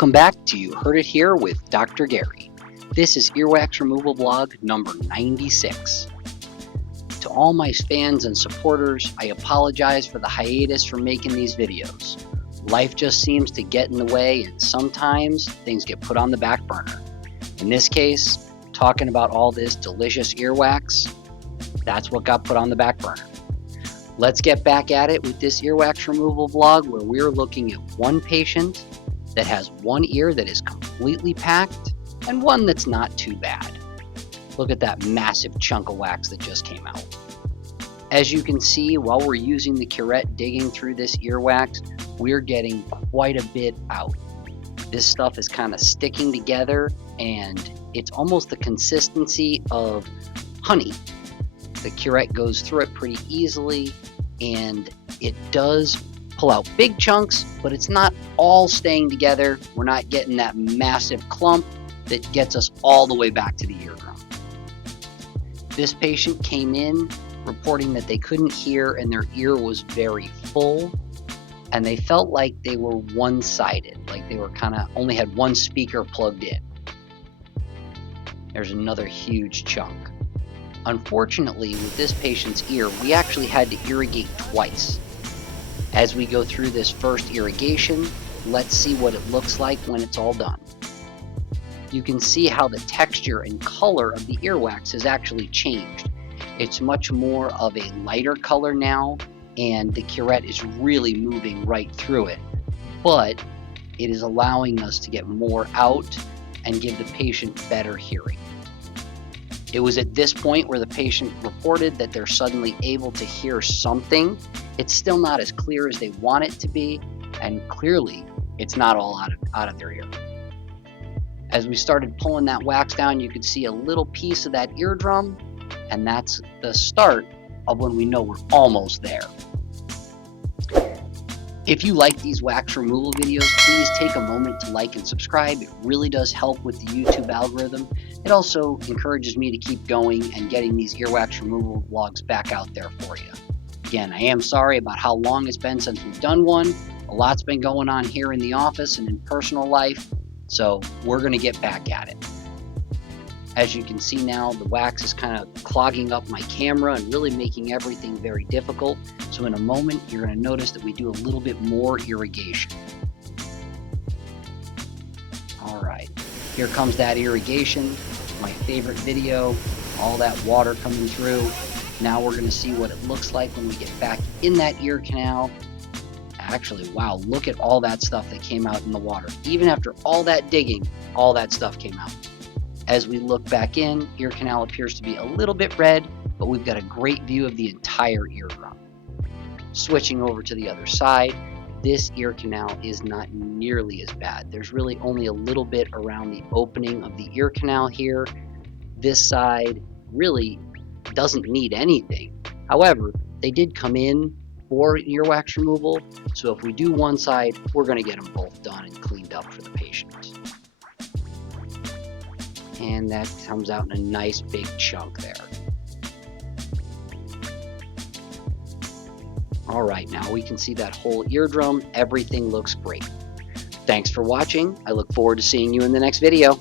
Welcome back to You Heard It Here with Dr. Gary. This is Earwax Removal Vlog number 96. To all my fans and supporters, I apologize for the hiatus from making these videos. Life just seems to get in the way and sometimes things get put on the back burner. In this case, talking about all this delicious earwax, that's what got put on the back burner. Let's get back at it with this earwax removal vlog where we're looking at one patient that has one ear that is completely packed and one that's not too bad. Look at that massive chunk of wax that just came out. As you can see, while we're using the curette digging through this earwax, we're getting quite a bit out. This stuff is kind of sticking together and it's almost the consistency of honey. The curette goes through it pretty easily and it does pull out big chunks, but it's not all staying together. We're not getting that massive clump that gets us all the way back to the eardrum. This patient came in reporting that they couldn't hear and their ear was very full and they felt like they were one-sided, like they were kind of only had one speaker plugged in. There's another huge chunk. Unfortunately, with this patient's ear, we actually had to irrigate twice. As we go through this first irrigation, let's see what it looks like when it's all done. You can see how the texture and color of the earwax has actually changed. It's much more of a lighter color now, and the curette is really moving right through it. But it is allowing us to get more out and give the patient better hearing. It was at this point where the patient reported that they're suddenly able to hear something. It's still not as clear as they want it to be, and clearly it's not all out of their ear. As we started pulling that wax down, you could see a little piece of that eardrum, and that's the start of when we know we're almost there. If you like these wax removal videos, please take a moment to like and subscribe. It really does help with the YouTube algorithm. It also encourages me to keep going and getting these earwax removal vlogs back out there for you. Again, I am sorry about how long it's been since we've done one. A lot's been going on here in the office and in personal life, so we're going to get back at it. As you can see now, the wax is kind of clogging up my camera and really making everything very difficult. So in a moment, you're going to notice that we do a little bit more irrigation. All right, here comes that irrigation, my favorite video, all that water coming through. Now we're going to see what it looks like when we get back in that ear canal. Actually, wow, look at all that stuff that came out in the water. Even after all that digging, all that stuff came out. As we look back in, ear canal appears to be a little bit red, but we've got a great view of the entire eardrum. Switching over to the other side, this ear canal is not nearly as bad. There's really only a little bit around the opening of the ear canal here. This side really doesn't need anything. However, they did come in for earwax removal, so if we do one side, we're going to get them both done and cleaned up for the patient. And that comes out in a nice big chunk there. All right, now we can see that whole eardrum. Everything looks great. Thanks for watching. I look forward to seeing you in the next video.